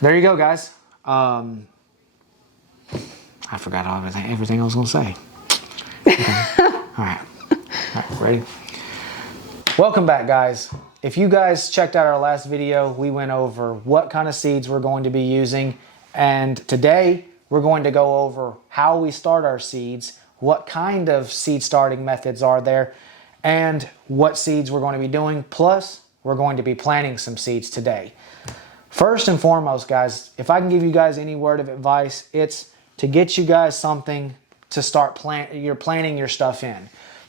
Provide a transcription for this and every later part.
there you go, guys. I forgot everything I was going to say. Okay. All right, ready? Welcome back, guys. If you guys checked out our last video, we went over what kind of seeds we're going to be using. And today, we're going to go over how we start our seeds, what kind of seed starting methods are there, and what seeds we're going to be doing. Plus, we're going to be planting some seeds today. First and foremost, guys, if I can give you guys any word of advice, it's to get you guys something to start planting your stuff in.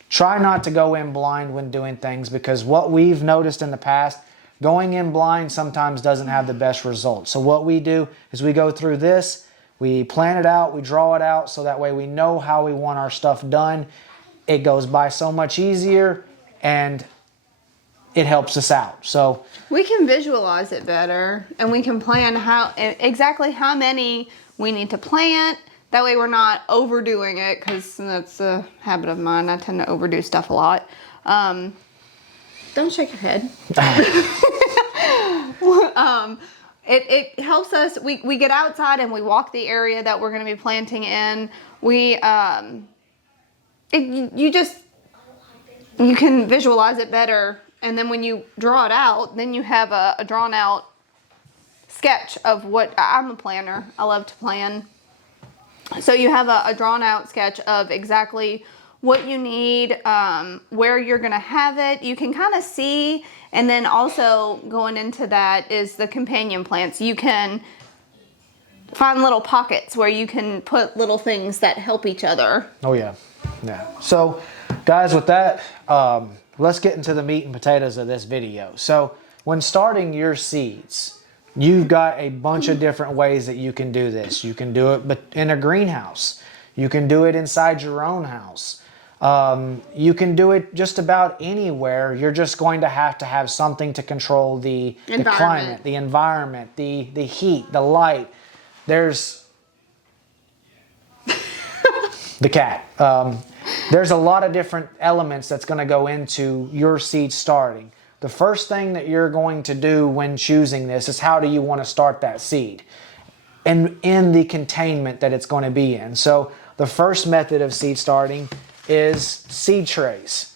Try not to go in blind when doing things, because what we've noticed in the past, going in blind sometimes doesn't have the best results. So what we do is we go through this, we plan it out, we draw it out, so that way we know how we want our stuff done. It goes by so much easier, and it helps us out. So we can visualize it better, and we can plan exactly how many we need to plant. That way we're not overdoing it, because that's a habit of mine. I tend to overdo stuff a lot. Don't shake your head. It helps us. We get outside and we walk the area that we're going to be planting in. You can visualize it better, and then when you draw it out, then you have a drawn out sketch of what. I'm a planner. I love to plan. So you have a drawn out sketch of exactly what you need, where you're going to have it. You can kind of see, and then also going into that is the companion plants. You can find little pockets where you can put little things that help each other. Oh yeah. So guys, with that, let's get into the meat and potatoes of this video. So when starting your seeds, you've got a bunch of different ways that you can do this. You can do it in a greenhouse. You can do it inside your own house. You can do it just about anywhere. You're just going to have something to control the climate, the environment, the heat, the light. There's the cat. There's a lot of different elements that's going to go into your seed starting. The first thing that you're going to do when choosing this is how do you want to start that seed, and in the containment that it's going to be in. So the first method of seed starting is seed trays.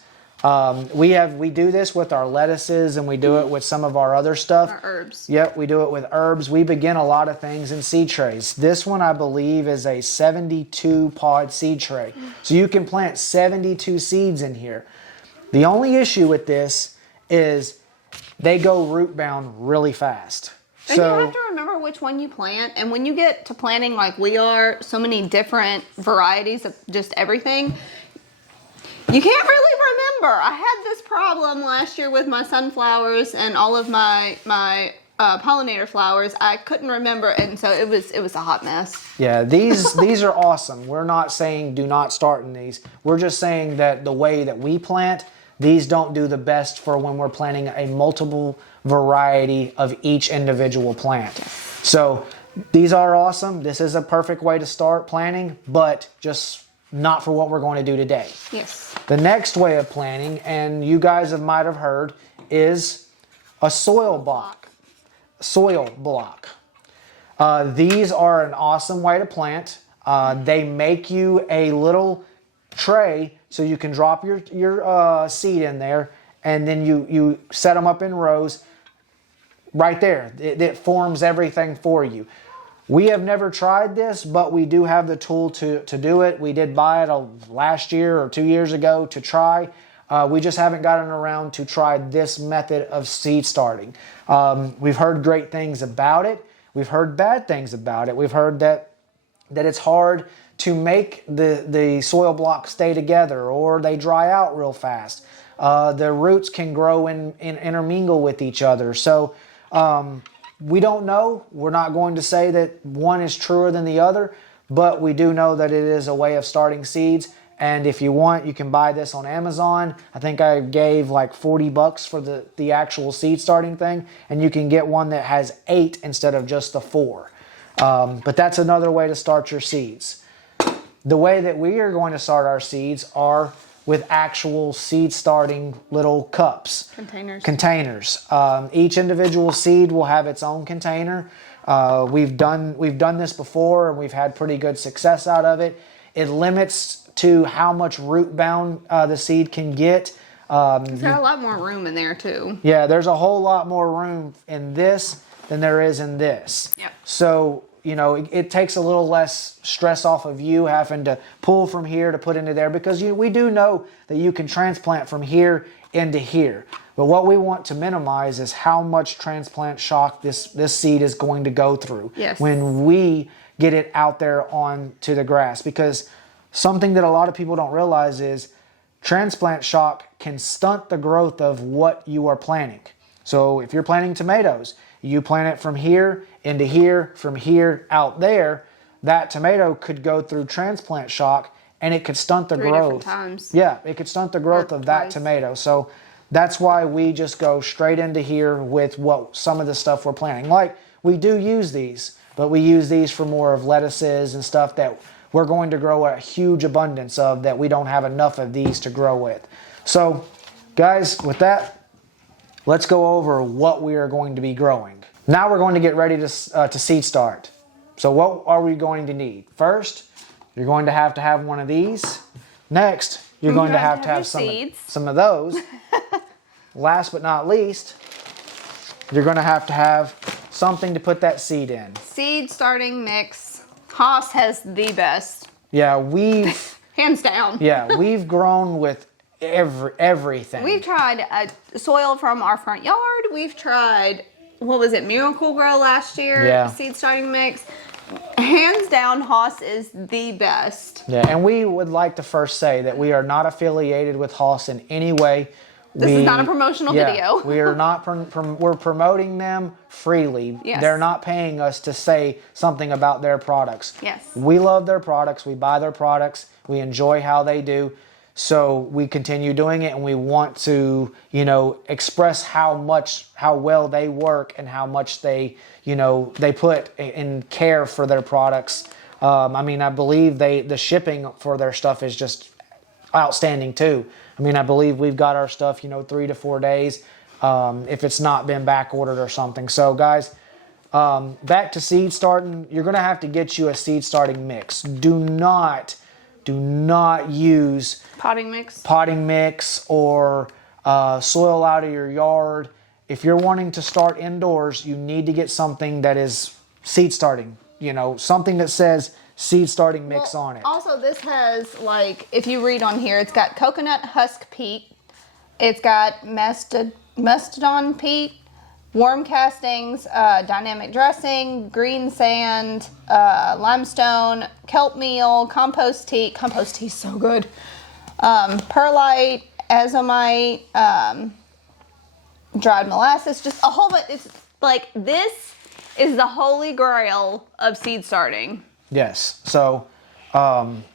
We do this with our lettuces, and we do it with some of our other stuff. Our herbs. Yep, we do it with herbs. We begin a lot of things in seed trays. This one, I believe, is a 72 pod seed tray. So you can plant 72 seeds in here. The only issue with this is they go root bound really fast. And you have to remember which one you plant. And when you get to planting like we are, so many different varieties of just everything, you can't really remember. I had this problem last year with my sunflowers and all of my pollinator flowers. I couldn't remember, and so it was a hot mess. Yeah, these are awesome. We're not saying do not start in these. We're just saying that the way that we plant, these don't do the best for when we're planting a multiple variety of each individual plant. So these are awesome. This is a perfect way to start planting, but just not for what we're going to do today. Yes. The next way of planting, and you guys might have heard, is a soil block. These are an awesome way to plant. They make you a little tray so you can drop your seed in there, and then you set them up in rows right there. It forms everything for you. We have never tried this, but we do have the tool to do it. We did buy it last year or 2 years ago to try. We just haven't gotten around to try this method of seed starting. We've heard great things about it. We've heard bad things about it. We've heard that it's hard to make the soil blocks stay together, or they dry out real fast. The roots can grow and intermingle with each other. So we don't know. We're not going to say that one is truer than the other, but we do know that it is a way of starting seeds. And if you want, you can buy this on Amazon. I think I gave like $40 for the actual seed starting thing, and you can get one that has 8 instead of just the 4. But that's another way to start your seeds. The way that we are going to start our seeds are with actual seed starting little cups. Containers. Each individual seed will have its own container. We've done this before, and we've had pretty good success out of it. It limits to how much root bound the seed can get. There's a lot more room in there too. Yeah, there's a whole lot more room in this than there is in this. Yep. So, it takes a little less stress off of you having to pull from here to put into there, because we do know that you can transplant from here into here. But what we want to minimize is how much transplant shock this seed is going to go through when we get it out there onto the grass. Because something that a lot of people don't realize is transplant shock can stunt the growth of what you are planting. So if you're planting tomatoes, you plant it from here into here, from here out there, that tomato could go through transplant shock and it could stunt the growth. 3 different times. Yeah, it could stunt the growth of that tomato. So that's why we just go straight into here with some of the stuff we're planting. Like, we do use these, but we use these for more of lettuces and stuff that we're going to grow a huge abundance of, that we don't have enough of these to grow with. So, guys, with that, let's go over what we are going to be growing. Now we're going to get ready to seed start. So what are we going to need? First, you're going to have one of these. Next, you're going to have some of those. Last but not least, you're going to have something to put that seed in. Seed starting mix. Haas has the best. Yeah, we've hands down. Yeah, we've grown with everything. We've tried soil from our front yard. We've tried, what was it, Miracle Grow last year? Yeah. Seed starting mix. Hands down, Haas is the best. Yeah, and we would like to first say that we are not affiliated with Haas in any way. This is not a promotional video. We are not. We're promoting them freely. Yes. They're not paying us to say something about their products. Yes. We love their products. We buy their products. We enjoy how they do. So we continue doing it, and we want to, express how well they work and how much they put in care for their products. I believe the shipping for their stuff is just outstanding too. I believe we've got our stuff, 3 to 4 days, if it's not been back ordered or something. So guys, back to seed starting, you're going to have to get you a seed starting mix. Do not use potting mix or soil out of your yard. If you're wanting to start indoors, you need to get something that is seed starting, something that says seed starting mix on it. Also, this has, if you read on here, it's got coconut husk peat, it's got mastodon peat, worm castings, dynamic dressing, green sand, limestone, kelp meal, compost tea. Compost tea is so good. Perlite, azomite, dried molasses, just a whole bunch. It's this is the holy grail of seed starting. Yes. So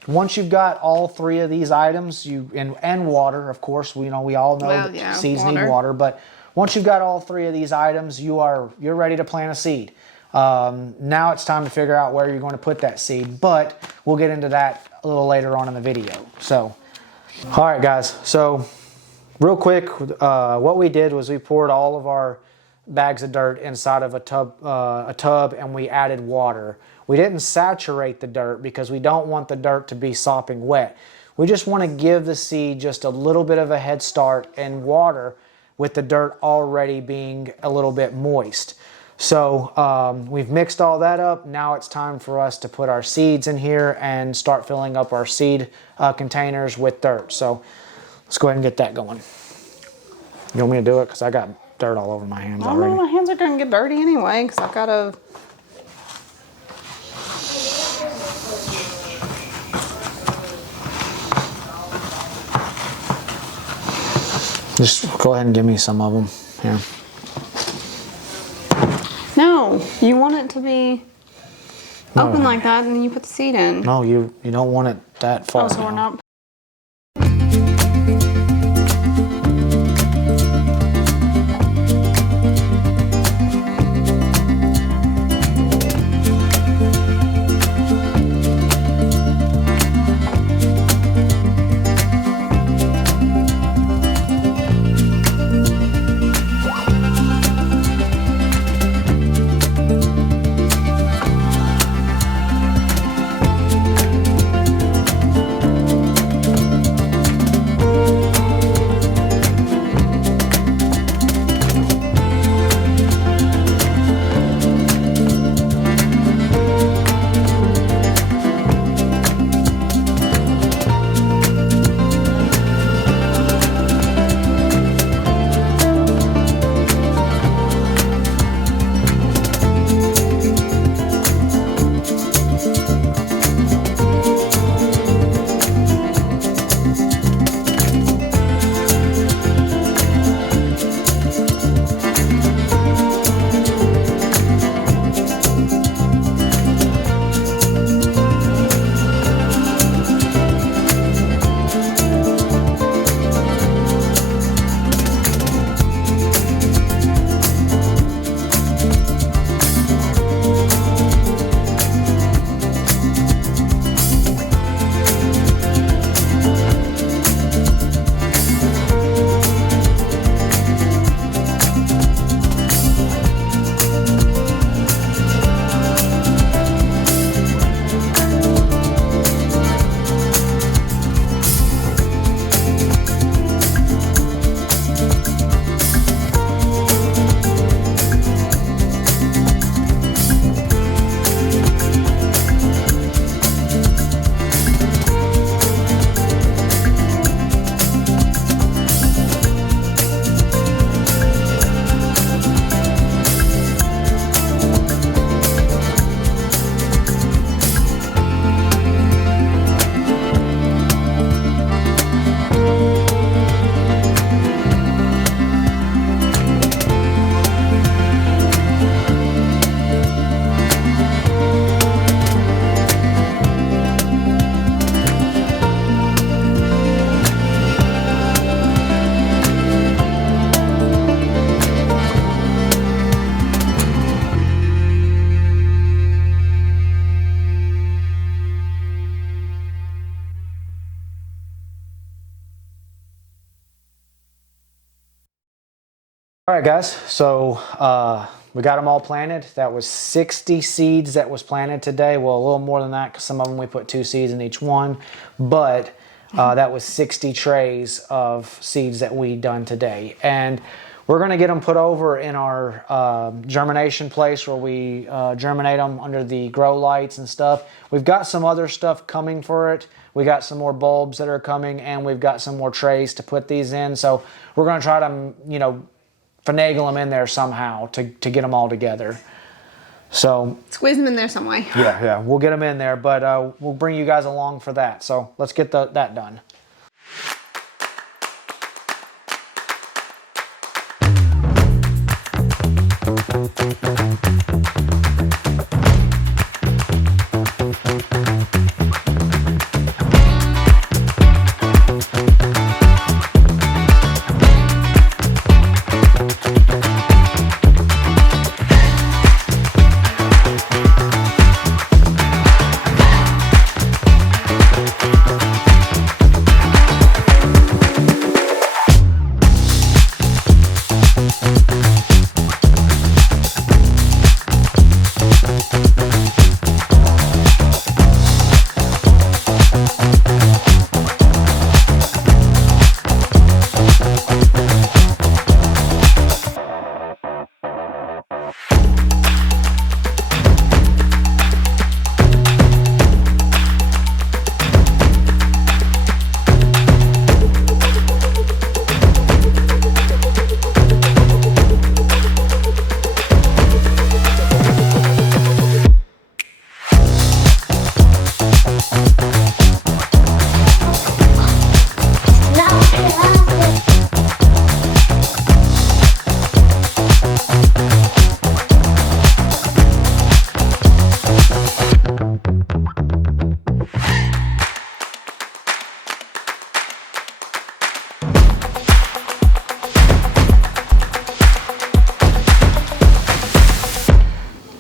once you've got all 3 of these items, and water, of course, we all know that seeds need water, but once you've got all 3 of these items, you're ready to plant a seed. Now it's time to figure out where you're going to put that seed, but we'll get into that a little later on in the video. So, all right, guys. So, real quick, what we did was we poured all of our bags of dirt inside of a tub, and we added water. We didn't saturate the dirt because we don't want the dirt to be sopping wet. We just want to give the seed just a little bit of a head start in water with the dirt already being a little bit moist. So we've mixed all that up. Now it's time for us to put our seeds in here and start filling up our seed containers with dirt. So let's go ahead and get that going. You want me to do it? Because I got dirt all over my hands already. My hands are going to get dirty anyway because I've got to... Just go ahead and give me some of them. Here. No, you want it to be open like that, and then you put the seed in. No, you don't want it that far. Oh, so we're not. All right, guys. So we got them all planted. That was 60 seeds that was planted today. Well, a little more than that because some of them we put 2 seeds in each one. But that was 60 trays of seeds that we done today. And we're going to get them put over in our germination place where we germinate them under the grow lights and stuff. We've got some other stuff coming for it. We got some more bulbs that are coming, and we've got some more trays to put these in. So we're going to try to, you know, finagle them in there somehow to get them all together. So Squeeze them in there some way. yeah, we'll get them in there, but we'll bring you guys along for that. So let's get that done.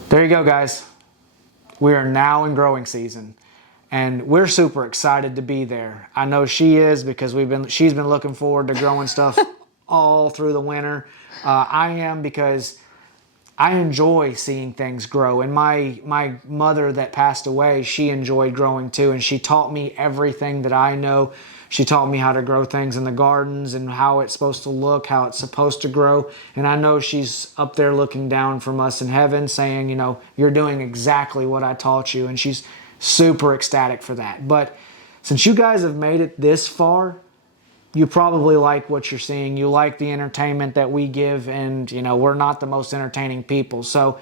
There you go, guys. We are now in growing season, and we're super excited to be there. I know she is because she's been looking forward to growing stuff all through the winter. I am because I enjoy seeing things grow, and my mother that passed away, she enjoyed growing too, and she taught me everything that I know. She taught me how to grow things in the gardens and how it's supposed to look, how it's supposed to grow. And I know she's up there looking down from us in heaven saying, you know, you're doing exactly what I taught you. And she's super ecstatic for that. But since you guys have made it this far, you probably like what you're seeing. You like the entertainment that we give, and you know we're not the most entertaining people. So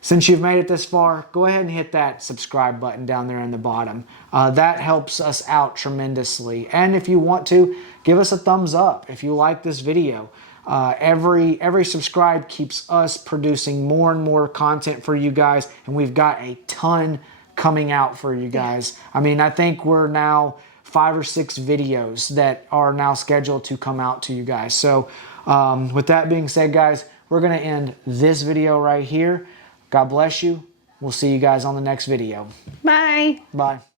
since you've made it this far, go ahead and hit that subscribe button down there in the bottom. That helps us out tremendously. And if you want to, give us a thumbs up if you like this video. Every subscribe keeps us producing more and more content for you guys, and we've got a ton coming out for you guys. I mean, I think we're now 5 or 6 videos that are now scheduled to come out to you guys. So with that being said, guys, we're going to end this video right here. God bless you. We'll see you guys on the next video. Bye. Bye.